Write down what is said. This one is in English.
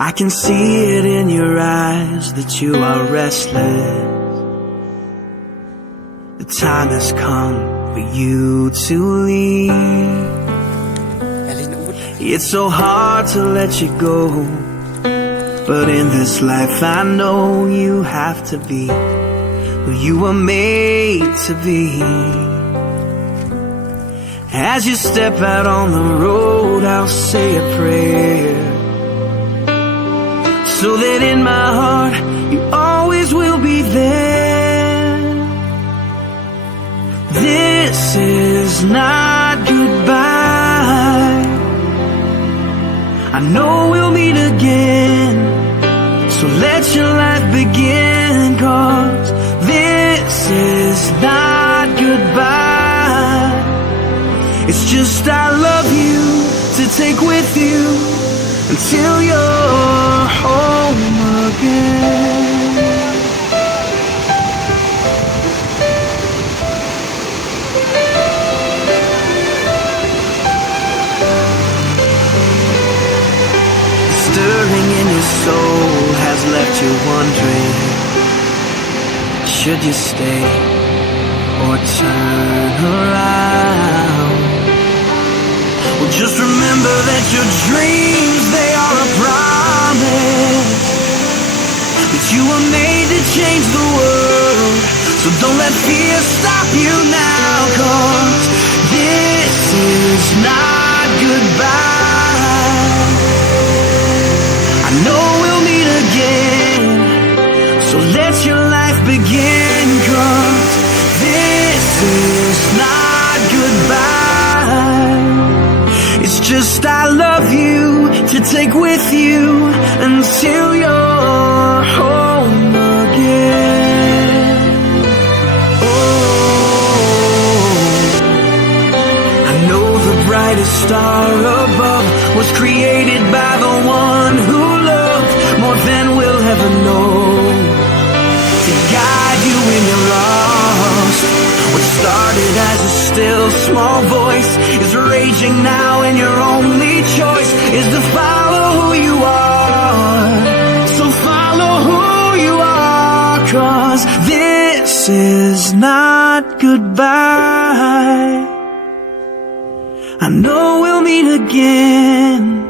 I can see it in your eyes that you are restless. The time has come for you to leave. It's so hard to let you go, but in this life I know you have to be who you were made to be. As you step out on the road, I'll say a prayer, so that in my heart you always will be there. This is not goodbye. I know we'll meet again, so let your life begin, 'cause this is not goodbye. It's just I love you to take with you until you're home again. Stirring in your soul has left you wondering, should you stay or turn around? Well, just remember that your dreams, they are a promise, that you were made to change the world. So don't let fear stop you now, 'cause this is not goodbye. I know we'll meet again, so let your life begin, 'cause this is not goodbye. It's just I love you to take with you until you're home again. Oh, I know the brightest star above was created by the one who loved more than we'll ever know, to guide you when you're lost. What started as a still small voice is raging now, and your only choice is to follow who you are. So follow who you are, 'cause this is not goodbye. I know we'll meet again.